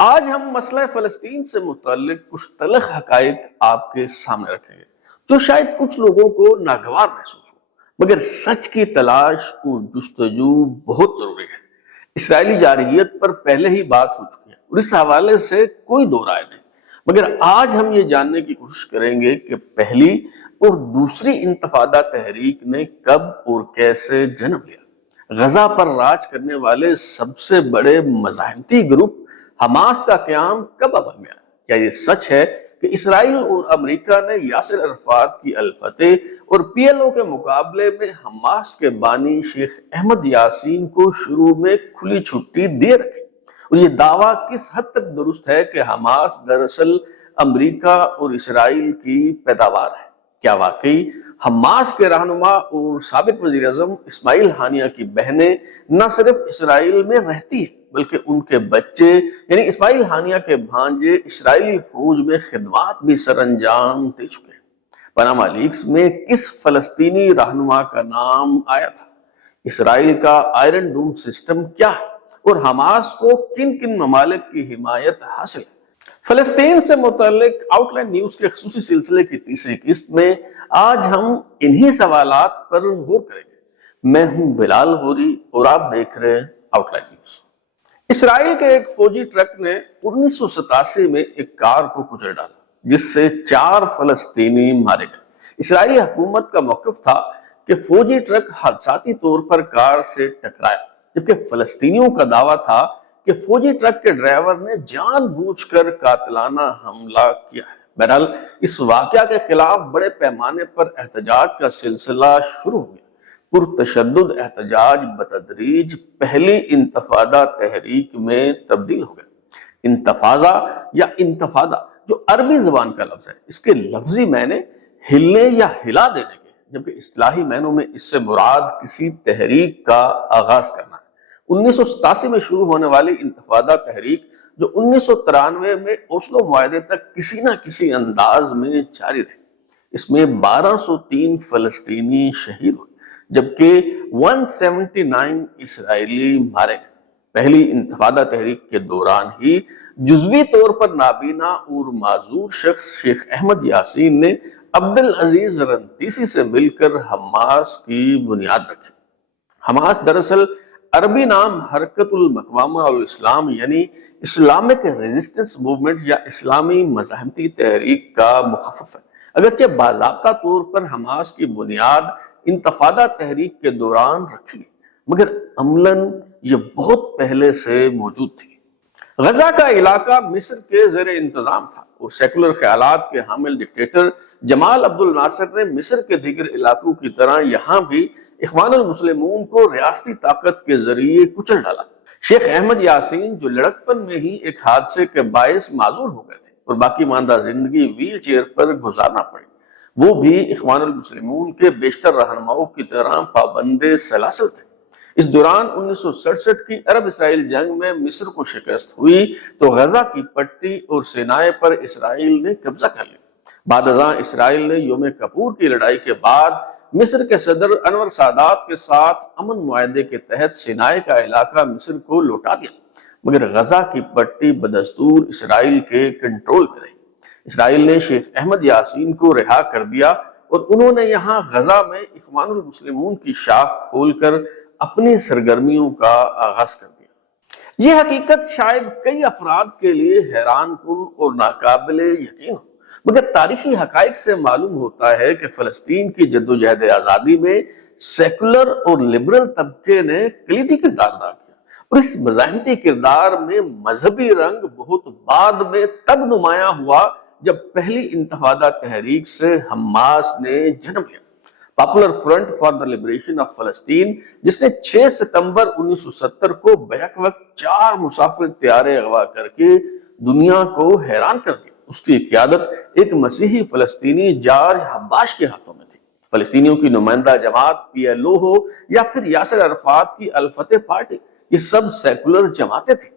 آج ہم مسئلہ فلسطین سے متعلق کچھ تلخ حقائق آپ کے سامنے رکھیں گے جو شاید کچھ لوگوں کو ناگوار محسوس ہو، مگر سچ کی تلاش اور جستجو بہت ضروری ہے۔ اسرائیلی جارحیت پر پہلے ہی بات ہو چکی ہے اور اس حوالے سے کوئی دو رائے نہیں، مگر آج ہم یہ جاننے کی کوشش کریں گے کہ پہلی اور دوسری انتفاضہ تحریک نے کب اور کیسے جنم لیا۔ غزہ پر راج کرنے والے سب سے بڑے مزاحمتی گروپ حماس کا قیام کب عمل میں آیا؟ کیا یہ سچ ہے کہ اسرائیل اور امریکہ نے یاسر عرفات کی الفتح اور پی ایل او کے مقابلے میں حماس کے بانی شیخ احمد یاسین کو شروع میں کھلی چھٹی دے رکھی؟ اور یہ دعویٰ کس حد تک درست ہے کہ حماس دراصل امریکہ اور اسرائیل کی پیداوار ہے؟ کیا واقعی حماس کے رہنما اور سابق وزیر اعظم اسماعیل ہانیہ کی بہنیں نہ صرف اسرائیل میں رہتی ہیں بلکہ ان کے بچے یعنی اسماعیل ہانیہ کے بھانجے اسرائیلی فوج میں خدمات بھی سر انجام دے چکے ہیں؟ پاناما لیکس میں کس فلسطینی رہنما کا نام آیا تھا؟ اسرائیل کا آئرن ڈوم سسٹم کیا ہے اور حماس کو کن کن ممالک کی حمایت حاصل ہے؟ فلسطین سے متعلق آؤٹ لائن نیوز کے خصوصی سلسلے کی تیسری قسط میں آج ہم انہی سوالات پر غور کریں گے۔ میں ہوں بلال غوری اور آپ دیکھ رہے ہیں آؤٹ لائن نیوز۔ اسرائیل کے ایک فوجی ٹرک نے 1987 میں ایک کار کو کچل ڈالا جس سے 4 فلسطینی مارے گئے۔ اسرائیلی حکومت کا موقف تھا کہ فوجی ٹرک حادثاتی طور پر کار سے ٹکرایا، جبکہ فلسطینیوں کا دعویٰ تھا کہ فوجی ٹرک کے ڈرائیور نے جان بوجھ کر قاتلانہ حملہ کیا ہے۔ بہرحال اس واقعہ کے خلاف بڑے پیمانے پر احتجاج کا سلسلہ شروع ہو گیا۔ پرتشدد احتجاج بتدریج پہلی انتفاضہ تحریک میں تبدیل ہو گیا۔ انتفاضہ یا انتفاضہ جو عربی زبان کا لفظ ہے، اس کے لفظی معنی ہلنے یا ہلا دینے کے، جبکہ اصطلاحی معنوں میں اس سے مراد کسی تحریک کا آغاز کرنا ہے۔ 1987 میں شروع ہونے والی انتفاضہ تحریک جو 1993 میں اوسلو معاہدے تک کسی نہ کسی انداز میں جاری رہی، اس میں 1203 فلسطینی شہید ہوئے جبکہ 179 اسرائیلی مارے گئے۔ پہلی انتفاضہ تحریک کے دوران ہی جزوی طور پر نابینا اور معذور شخص شیخ احمد یاسین نے عبدالعزیز رنتیسی سے مل کر حماس کی بنیاد رکھی۔ حماس دراصل عربی نام حرکت المقاومہ الاسلام یعنی اسلامک ریزسٹنس موومنٹ یا اسلامی مزاحمتی تحریک کا مخفف ہے۔ اگرچہ باضابطہ طور پر حماس کی بنیاد انتفاضہ تحریک کے دوران رکھی گئی، مگر عملاً یہ بہت پہلے سے موجود تھی۔ غزہ کا علاقہ مصر کے زیر انتظام تھا اور سیکولر خیالات کے حامل ڈکٹیٹر جمال عبد الناصر نے مصر کے دیگر علاقوں کی طرح یہاں بھی اخوان المسلمون کو ریاستی طاقت کے ذریعے کچل ڈالا۔ شیخ احمد یاسین جو لڑکپن میں ہی ایک حادثے کے باعث معذور ہو گئے تھے اور باقی ماندہ زندگی ویل چیئر پر گزارنا پڑی، وہ بھی اخوان المسلمون کے بیشتر رہنماؤں کی طرح پابند سلاسل تھے۔ اس دوران 1967 کی عرب اسرائیل جنگ میں مصر کو شکست ہوئی تو غزہ کی پٹی اور سینائے پر اسرائیل نے قبضہ کر لیا۔ بعد ازاں اسرائیل نے یوم کپور کی لڑائی کے بعد مصر کے صدر انور سادات کے ساتھ امن معاہدے کے تحت سینائے کا علاقہ مصر کو لوٹا دیا، مگر غزہ کی پٹی بدستور اسرائیل کے کنٹرول میں رہی۔ اسرائیل نے شیخ احمد یاسین کو رہا کر دیا اور انہوں نے یہاں غزہ میں اخوان المسلمون کی شاخ کھول کر اپنی سرگرمیوں کا آغاز کر دیا۔ یہ حقیقت شاید کئی افراد کے لیے حیران کن اور ناقابل یقین ہو، مگر تاریخی حقائق سے معلوم ہوتا ہے کہ فلسطین کی جدوجہد آزادی میں سیکولر اور لبرل طبقے نے کلیدی کردار ادا کیا، اور اس مزاحمتی کردار میں مذہبی رنگ بہت بعد میں تب نمایاں ہوا جب پہلی انتفاضہ تحریک سے حماس نے جنم لیا۔ Popular front for the liberation of فلسطین، جس نے 6 ستمبر 1970 کو بیک وقت 4 مسافر طیارے اغوا کر کے دنیا کو حیران کر دیا، اس کی قیادت ایک مسیحی فلسطینی جارج حباش کے ہاتھوں میں تھی۔ فلسطینیوں کی نمائندہ جماعت پی ایل او ہو یا پھر یاسر عرفات کی الفتح پارٹی، یہ سب سیکولر جماعتیں تھیں۔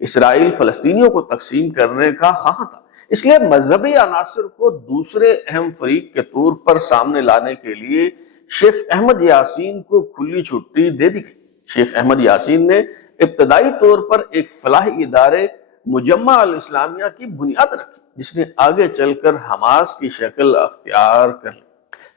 اسرائیل فلسطینیوں کو تقسیم کرنے کا خواہاں تھا، اس لیے مذہبی عناصر کو دوسرے اہم فریق کے طور پر سامنے لانے کے لیے شیخ احمد یاسین کو کھلی چھٹی دے دی گئی۔ شیخ احمد یاسین نے ابتدائی طور پر ایک فلاحی ادارے مجمع الاسلامیہ کی بنیاد رکھی، جس نے آگے چل کر حماس کی شکل اختیار کر لی۔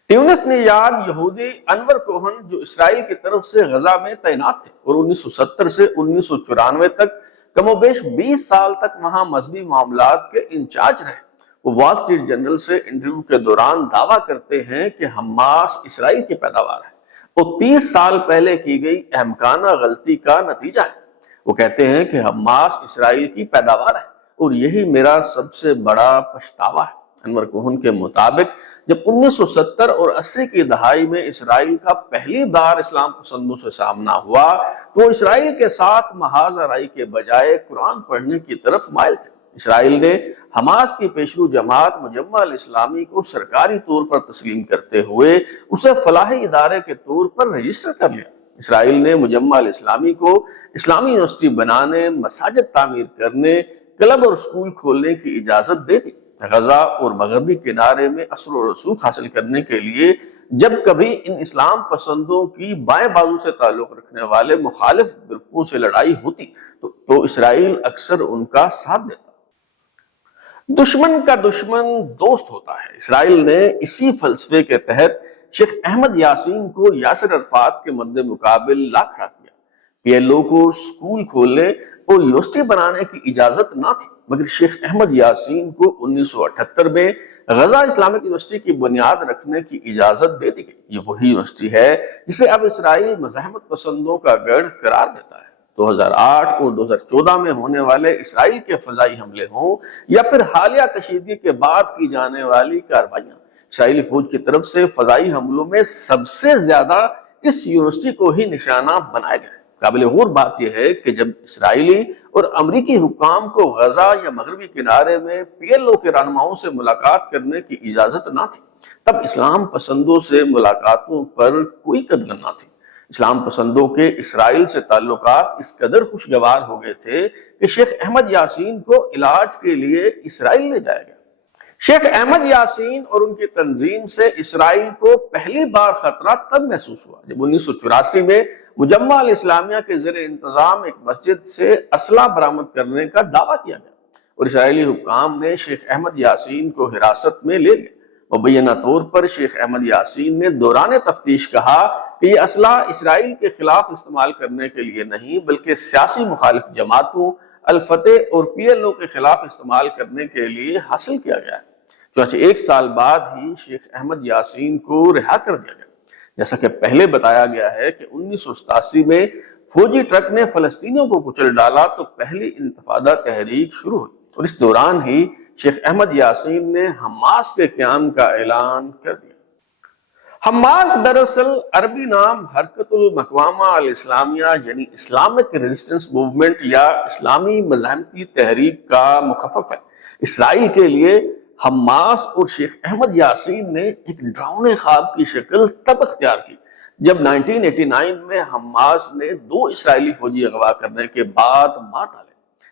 ٹیونس نژاد یہودی انور کوہن جو اسرائیل کی طرف سے غزہ میں تعینات تھے اور 1970 سے 1994 تک کم و بیش 20 سال تک وہاں مذہبی معاملات کے انچارج رہے، وہ وال سٹریٹ جرنل سے انٹرویو کے دوران دعویٰ کرتے ہیں کہ حماس اسرائیل کی پیداوار ہے اور 30 سال پہلے کی گئی احمقانہ غلطی کا نتیجہ ہے۔ وہ کہتے ہیں کہ حماس اسرائیل کی پیداوار ہے اور یہی میرا سب سے بڑا پچھتاوا ہے۔ انور کوہن کے مطابق جب 1970 اور 80 کی دہائی میں اسرائیل کا پہلی بار اسلام پسندوں سے سامنا ہوا تو وہ اسرائیل کے ساتھ محاذ آرائی کے بجائے قرآن پڑھنے کی طرف مائل تھے۔ اسرائیل نے حماس کی پیشرو جماعت مجمع الاسلامی کو سرکاری طور پر تسلیم کرتے ہوئے اسے فلاحی ادارے کے طور پر رجسٹر کر لیا۔ اسرائیل نے مجمع الاسلامی کو اسلامی یونیورسٹی بنانے، مساجد تعمیر کرنے، کلب اور اسکول کھولنے کی اجازت دے دی۔ غزہ اور مغربی کنارے میں اثر و رسوخ حاصل کرنے کے لیے جب کبھی ان اسلام پسندوں کی بائیں بازو سے تعلق رکھنے والے مخالف گروپوں سے لڑائی ہوتی تو اسرائیل اکثر ان کا ساتھ دیتا۔ دشمن کا دشمن دوست ہوتا ہے۔ اسرائیل نے اسی فلسفے کے تحت شیخ احمد یاسین کو یاسر عرفات کے مد مقابل لا کھڑا کیا۔ پی ایل او کو اسکول کھولنے اور یونیورسٹی بنانے کی اجازت نہ تھی، مگر شیخ احمد یاسین کو 1978 میں غزہ اسلامک یونیورسٹی کی بنیاد رکھنے کی اجازت دے دی گئی۔ یہ وہی یونیورسٹی ہے جسے اب اسرائیل مزاحمت پسندوں کا گڑھ قرار دیتا ہے۔ 2008 اور 2014 میں ہونے والے اسرائیل کے فضائی حملے ہوں یا پھر حالیہ کشیدگی کے بعد کی جانے والی کارروائیاں، اسرائیلی فوج کی طرف سے فضائی حملوں میں سب سے زیادہ اس یونیورسٹی کو ہی نشانہ بنایا گیا ہے۔ قابل غور بات یہ ہے کہ جب اسرائیلی اور امریکی حکام کو غزہ یا مغربی کنارے میں پی ایل او کے رہنماؤں سے ملاقات کرنے کی اجازت نہ تھی، تب اسلام پسندوں سے ملاقاتوں پر کوئی قدر نہ تھی۔ اسلام پسندوں کے اسرائیل سے تعلقات اس قدر خوشگوار ہو گئے تھے کہ شیخ احمد یاسین کو علاج کے لیے اسرائیل لے جایا گیا۔ شیخ احمد یاسین اور ان کی تنظیم سے اسرائیل کو پہلی بار خطرہ تب محسوس ہوا جب 1984 میں مجمع الاسلامیہ کے زیر انتظام ایک مسجد سے اسلحہ برآمد کرنے کا دعویٰ کیا گیا اور اسرائیلی حکام نے شیخ احمد یاسین کو حراست میں لے لیا۔ مبینہ طور پر شیخ احمد یاسین نے دوران تفتیش کہا کہ یہ اسلحہ اسرائیل کے خلاف استعمال کرنے کے لیے نہیں بلکہ سیاسی مخالف جماعتوں، الفتح اور پی ایل او کے خلاف استعمال کرنے کے لیے حاصل کیا گیا ہے۔ چنانچہ ایک سال بعد ہی شیخ احمد یاسین کو رہا کر دیا گیا۔ جیسا کہ پہلے بتایا گیا ہے کہ 1987 میں فوجی ٹرک نے فلسطینیوں کو کچل ڈالا تو پہلی انتفاضہ تحریک شروع ہوئی اور اس دوران ہی شیخ احمد یاسین نے حماس کے قیام کا اعلان کر دیا۔ حماس دراصل عربی نام حرکت المقاومہ الاسلامیہ یعنی اسلامک ریزسٹنس موومنٹ یا اسلامی مزاحمتی تحریک کا مخفف ہے۔ اسرائیل کے لیے حماس اور شیخ احمد یاسین نے ایک ڈراؤنے خواب کی شکل تب اختیار کی جب 1989 میں حماس نے 2 اسرائیلی فوجی اغوا کرنے کے بعد مار ڈالے۔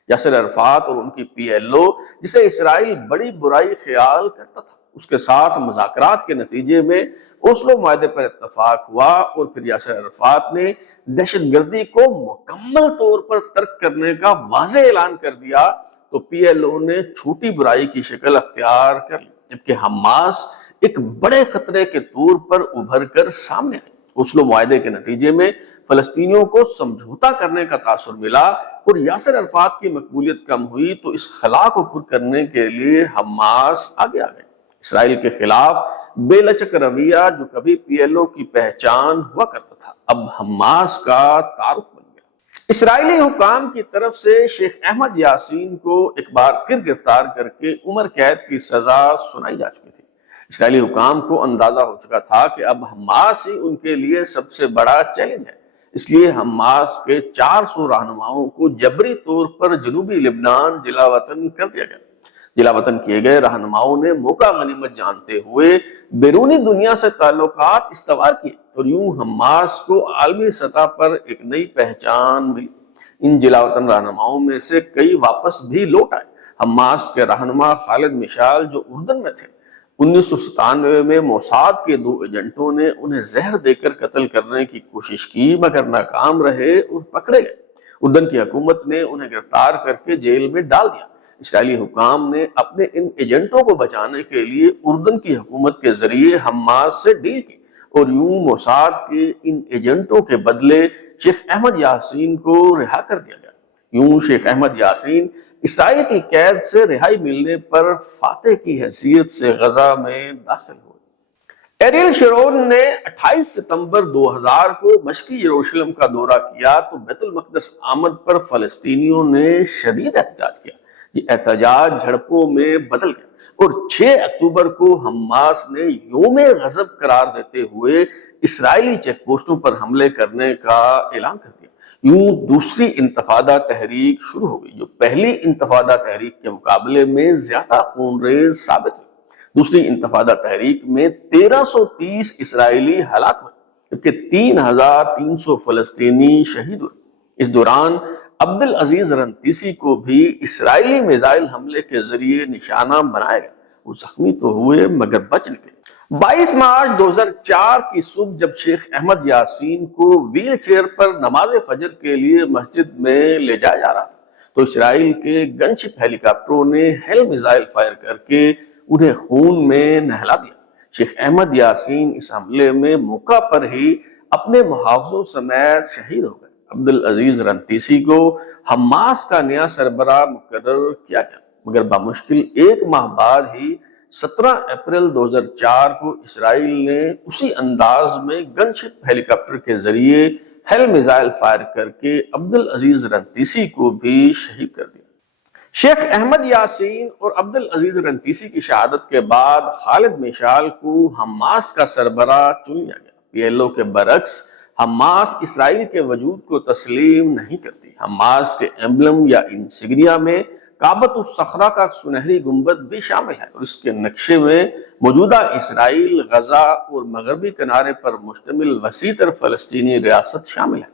یاسر عرفات اور ان کی پی ایل او جسے اسرائیل بڑی برائی خیال کرتا تھا، اس کے ساتھ مذاکرات کے نتیجے میں اوسلو معاہدے پر اتفاق ہوا اور پھر یاسر عرفات نے دہشت گردی کو مکمل طور پر ترک کرنے کا واضح اعلان کر دیا تو پی ایل او نے چھوٹی برائی کی شکل اختیار کر لی، جبکہ حماس ایک بڑے خطرے کے طور پر ابھر کر سامنے آئی۔ اوسلو معاہدے کے نتیجے میں فلسطینیوں کو سمجھوتا کرنے کا تاثر ملا اور یاسر عرفات کی مقبولیت کم ہوئی تو اس خلا کو پر کرنے کے لیے حماس آگے آ گئے۔ اسرائیل کے خلاف بے لچک رویہ جو کبھی پی ایل او کی پہچان ہوا کرتا تھا اب حماس کا تعارف بن گیا۔ اسرائیلی حکام کی طرف سے شیخ احمد یاسین کو ایک بار پھر گرفتار کر کے عمر قید کی سزا سنائی جا چکی تھی۔ اسرائیلی حکام کو اندازہ ہو چکا تھا کہ اب حماس ہی ان کے لیے سب سے بڑا چیلنج ہے، اس لیے حماس کے 400 رہنماؤں کو جبری طور پر جنوبی لبنان جلا وطن کر دیا گیا۔ جلا وطن کیے گئے رہنماؤں نے موقع غنیمت جانتے ہوئے بیرونی دنیا سے تعلقات استوار کیے اور یوں حماس کو عالمی سطح پر ایک نئی پہچان ملی۔ ان جلا وطن رہنماؤں میں سے کئی واپس بھی لوٹ آئے۔ حماس کے رہنما خالد مشعل جو اردن میں تھے، 1997 میں موساد کے 2 ایجنٹوں نے انہیں زہر دے کر قتل کرنے کی کوشش کی مگر ناکام رہے اور پکڑے گئے۔ اردن کی حکومت نے انہیں گرفتار کر کے جیل میں ڈال دیا۔ اسرائیلی حکام نے اپنے ان ایجنٹوں کو بچانے کے لیے اردن کی حکومت کے ذریعے حماس سے ڈیل کی، اور یوں موساد کے ان ایجنٹوں کے بدلے شیخ احمد یاسین کو رہا کر دیا گیا۔ یوں شیخ احمد یاسین اسرائیل کی قید سے رہائی ملنے پر فاتح کی حیثیت سے غزہ میں داخل ہوئے۔ ایریل شیرون نے 28 ستمبر 2000 کو مشرقی یروشلم کا دورہ کیا تو بیت المقدس آمد پر فلسطینیوں نے شدید احتجاج کیا۔ یہ احتجاج جھڑپوں میں بدل گیا اور 6 اکتوبر کو حماس نے یوم غضب قرار دیتے ہوئے اسرائیلی چیک پوسٹوں پر حملے کرنے کا اعلان کر دیا۔ یوں دوسری انتفاضہ تحریک شروع ہو گئی، جو پہلی انتفاضہ تحریک کے مقابلے میں زیادہ خونریز ثابت ہوئی۔ دوسری انتفاضہ تحریک میں 1330 اسرائیلی ہلاک ہوئے، جبکہ 3300 فلسطینی شہید ہوئے۔ اس دوران عبدالعزیز رنتیسی کو بھی اسرائیلی میزائل حملے کے ذریعے نشانہ بنایا گیا۔ وہ زخمی تو ہوئے مگر بچ نکلے۔ 22 مارچ 2004 کی صبح جب شیخ احمد یاسین کو ویل چیئر پر نماز فجر کے لیے مسجد میں لے جایا جا رہا تھا تو اسرائیل کے گن شپ ہیلی کاپٹروں نے ہیل میزائل فائر کر کے انہیں خون میں نہلا دیا۔ شیخ احمد یاسین اس حملے میں موقع پر ہی اپنے محافظوں سمیت شہید ہو گئے۔ عبدالعزیز رنتیسی کو حماس کا نیا سربراہ مقرر کیا گیا، مگر بامشکل 1 ماہ بعد ہی 17 اپریل 2004 کو اسرائیل نے اسی انداز میں گن شپ ہیلی کاپٹر کے ذریعے ہیل میزائل فائر کر کے عبدالعزیز رنتیسی کو بھی شہید کر دیا۔ شیخ احمد یاسین اور عبدالعزیز رنتیسی کی شہادت کے بعد خالد میشال کو حماس کا سربراہ چن لیا گیا۔ پی ایل او کے برعکس حماس اسرائیل کے وجود کو تسلیم نہیں کرتی۔ حماس کے ایمبلم یا انسگنیا میں کعبۃ الصخرہ کا سنہری گنبد بھی شامل ہے، اور اس کے نقشے میں موجودہ اسرائیل، غزہ اور مغربی کنارے پر مشتمل وسیع تر فلسطینی ریاست شامل ہے۔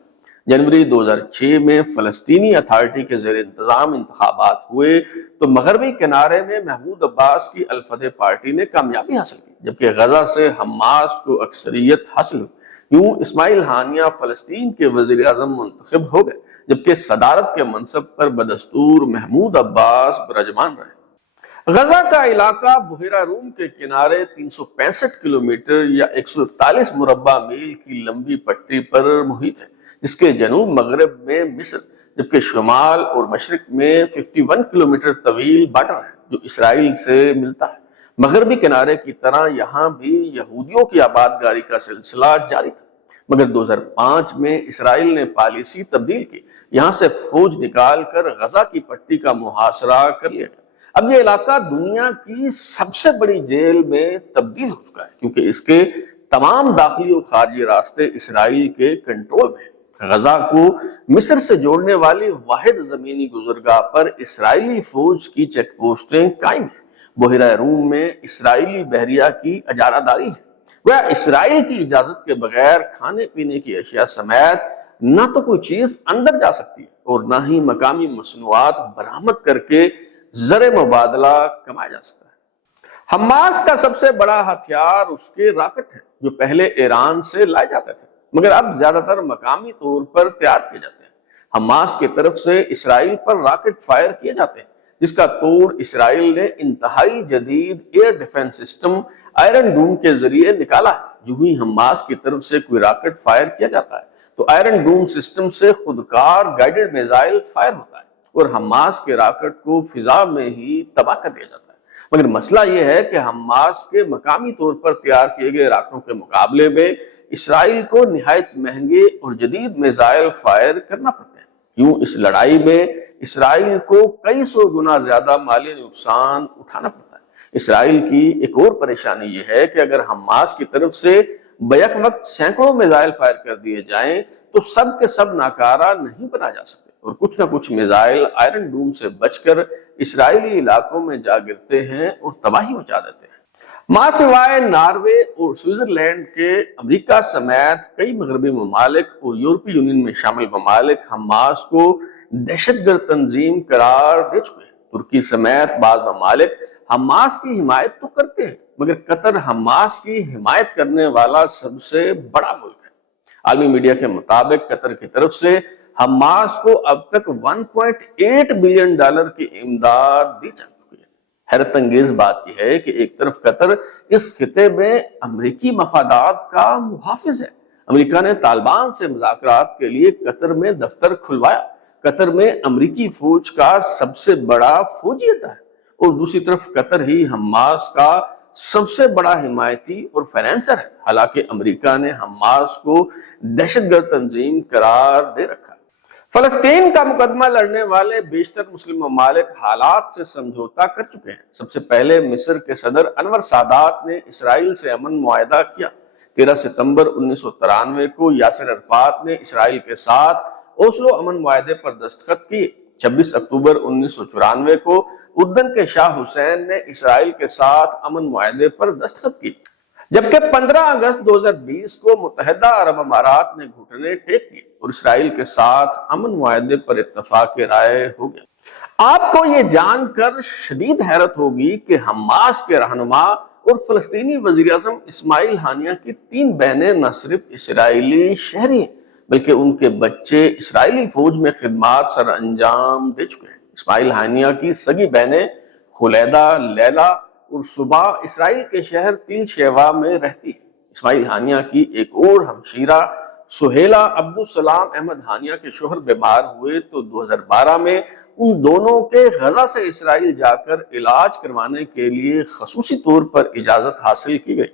جنوری 2006 میں فلسطینی اتھارٹی کے زیر انتظام انتخابات ہوئے تو مغربی کنارے میں محمود عباس کی الفتح پارٹی نے کامیابی حاصل کی، جبکہ غزہ سے حماس کو اکثریت حاصل ہوئی۔ یوں اسماعیل ہانیہ فلسطین کے وزیر اعظم منتخب ہو گئے، جبکہ صدارت کے منصب پر بدستور محمود عباس برجمان رہے۔ غزہ کا علاقہ بحیرہ روم کے کنارے 365 کلومیٹر یا 141 مربع میل کی لمبی پٹی پر محیط ہے، جس کے جنوب مغرب میں مصر، جبکہ شمال اور مشرق میں 51 کلومیٹر طویل بارڈر ہے جو اسرائیل سے ملتا ہے۔ مغربی کنارے کی طرح یہاں بھی یہودیوں کی آبادکاری کا سلسلہ جاری تھا، مگر 2005 میں اسرائیل نے پالیسی تبدیل کی، یہاں سے فوج نکال کر غزہ کی پٹی کا محاصرہ کر لیا گیا۔ اب یہ علاقہ دنیا کی سب سے بڑی جیل میں تبدیل ہو چکا ہے، کیونکہ اس کے تمام داخلی اور خارجی راستے اسرائیل کے کنٹرول میں ہیں۔ غزہ کو مصر سے جوڑنے والی واحد زمینی گزرگاہ پر اسرائیلی فوج کی چیک پوسٹیں قائم ہیں۔ بحیرہ روم میں اسرائیلی بحریہ کی اجارہ داری ہے۔ وہ اسرائیل کی اجازت کے بغیر کھانے پینے کی اشیاء سمیت نہ تو کوئی چیز اندر جا سکتی ہے اور نہ ہی مقامی مصنوعات برآمد کر کے زر مبادلہ کمایا جا سکتا ہے۔ حماس کا سب سے بڑا ہتھیار اس کے راکٹ ہے، جو پہلے ایران سے لائے جاتے تھے، مگر اب زیادہ تر مقامی طور پر تیار کیے جاتے ہیں۔ حماس کی طرف سے اسرائیل پر راکٹ فائر کیے جاتے ہیں، جس کا توڑ اسرائیل نے انتہائی جدید air defence system Iron Dome کے ذریعے نکالا ہے۔ جو ہی حماس کی طرف سے کوئی راکٹ فائر کیا جاتا ہے تو آئرن ڈوم سسٹم سے خودکار گائیڈڈ میزائل فائر ہوتا ہے اور حماس کے راکٹ کو فضا میں ہی تباہ کر دیا جاتا ہے۔ مگر مسئلہ یہ ہے کہ حماس کے مقامی طور پر تیار کیے گئے راکٹوں کے مقابلے میں اسرائیل کو نہایت مہنگے اور جدید میزائل فائر کرنا پڑتے ہیں۔ یوں اس لڑائی میں اسرائیل کو کئی سو گنا زیادہ مالی نقصان اٹھانا پڑتا ہے۔ اسرائیل کی ایک اور پریشانی یہ ہے کہ اگر حماس کی طرف سے بیک وقت سینکڑوں میزائل فائر کر دیے جائیں تو سب کے سب ناکارہ نہیں بنا جا سکتے، اور کچھ نہ کچھ میزائل آئرن ڈوم سے بچ کر اسرائیلی علاقوں میں جا گرتے ہیں اور تباہی مچا دیتے ہیں۔ ماں سوائے ناروے اور سوئٹزرلینڈ کے امریکہ سمیت کئی مغربی ممالک اور یورپی یونین میں شامل ممالک حماس کو دہشت گرد تنظیم قرار دے چکے ہیں۔ ترکی سمیت بعض ممالک حماس کی حمایت تو کرتے ہیں، مگر قطر حماس کی حمایت کرنے والا سب سے بڑا ملک ہے۔ عالمی میڈیا کے مطابق قطر کی طرف سے حماس کو اب تک $1.8 بلین کی امداد دی جا چکی ہے۔ حیرت انگیز بات یہ ہے کہ ایک طرف قطر اس خطے میں امریکی مفادات کا محافظ ہے۔ امریکہ نے طالبان سے مذاکرات کے لیے قطر میں دفتر کھلوایا۔ قطر میں امریکی فوج کا سب سے بڑا فوجی اڈا ہے، اور دوسری طرف قطر ہی حماس کا سب سے بڑا حمایتی اور فائنینسر ہے، حالانکہ امریکہ نے حماس کو دہشت گرد تنظیم قرار دے رکھا ہے۔ فلسطین کا مقدمہ لڑنے والے بیشتر مسلم ممالک حالات سے سمجھوتا کر چکے ہیں۔ سب سے پہلے مصر کے صدر انور سادات نے اسرائیل سے امن معاہدہ کیا۔ 13 ستمبر 1993 کو یاسر عرفات نے اسرائیل کے ساتھ اوسلو امن معاہدے پر دستخط کیے۔ 26 اکتوبر 1994 کو اردن کے شاہ حسین نے اسرائیل کے ساتھ امن معاہدے پر دستخط کی، جبکہ 15 اگست 2020 کو متحدہ عرب امارات نے گھٹنے ٹیک دیے اور اسرائیل کے ساتھ امن معاہدے پر اتفاق رائے ہو گیا۔ آپ کو یہ جان کر شدید حیرت ہوگی کہ حماس کے رہنما اور فلسطینی وزیر اعظم اسماعیل ہانیہ کی 3 بہنیں نہ صرف اسرائیلی شہری ہیں بلکہ ان کے بچے اسرائیلی فوج میں خدمات سر انجام دے چکے ہیں۔ اسماعیل ہانیہ کی سگی بہنیں خلیدہ، لیلا اور صبح اسرائیل کے شہر تل شیوا میں رہتی ہیں۔ اسماعیل ہانیہ کی ایک اور ہمشیرہ سہیلہ عبدالسلام احمد ہانیہ کے شوہر بیمار ہوئے تو 2012 میں ان دونوں کے غزہ سے اسرائیل جا کر علاج کروانے کے لیے خصوصی طور پر اجازت حاصل کی گئی۔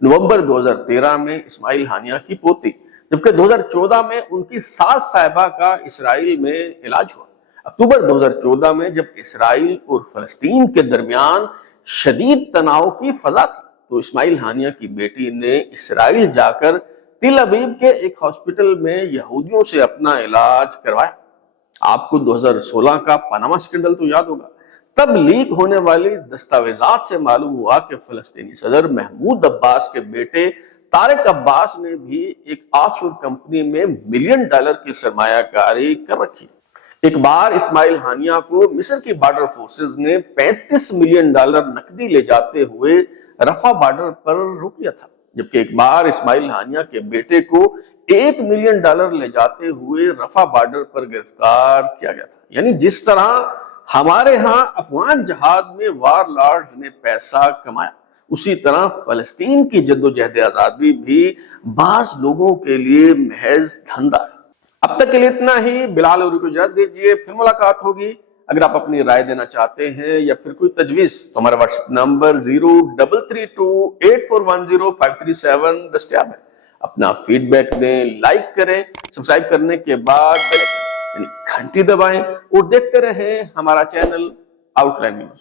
نومبر 2013 میں اسماعیل ہانیہ کی پوتی، جبکہ 2014 میں ان کی ساس صاحبہ کا اسرائیل میں علاج ہوا۔ اکتوبر 2014 میں جب اسرائیل اور فلسطین کے درمیان شدید تناؤ کی فضا تھی تو اسماعیل ہانیہ کی بیٹی نے اسرائیل جا کر تل ابیب کے ایک ہاسپٹل میں یہودیوں سے اپنا علاج کروایا۔ آپ کو 2016 کا پاناما سکینڈل تو یاد ہوگا۔ تب لیک ہونے والی دستاویزات سے معلوم ہوا کہ فلسطینی صدر محمود عباس کے بیٹے طارق عباس نے بھی ایک آف شور کمپنی میں $1 ملین کی سرمایہ کاری کر رکھی۔ ایک بار اسماعیل ہانیہ کو مصر کی بارڈر فورسز نے $35 ملین نقدی لے جاتے ہوئے رفح بارڈر پر روک لیا تھا، جبکہ ایک بار اسماعیل ہانیہ کے بیٹے کو $1 ملین لے جاتے ہوئے رفح بارڈر پر گرفتار کیا گیا تھا۔ یعنی جس طرح ہمارے ہاں افغان جہاد میں وار لارڈز نے پیسہ کمایا، اسی طرح فلسطین کی جدوجہد آزادی بھی بعض لوگوں کے لیے محض دھندا ہے۔ اب تک کے لیے اتنا ہی۔ بلال اوری کو اجازت دیجیے، پھر ملاقات ہوگی۔ اگر آپ اپنی رائے دینا چاہتے ہیں یا پھر کوئی تجویز تو ہمارا واٹس ایپ نمبر 0332841057 دستیاب ہے۔ اپنا فیڈ بیک دیں، لائک کریں، سبسکرائب کرنے کے بعد بیل آئیکن یعنی گھنٹی دبائیں اور دیکھتے رہیں ہمارا چینل آؤٹ لائن نیوز۔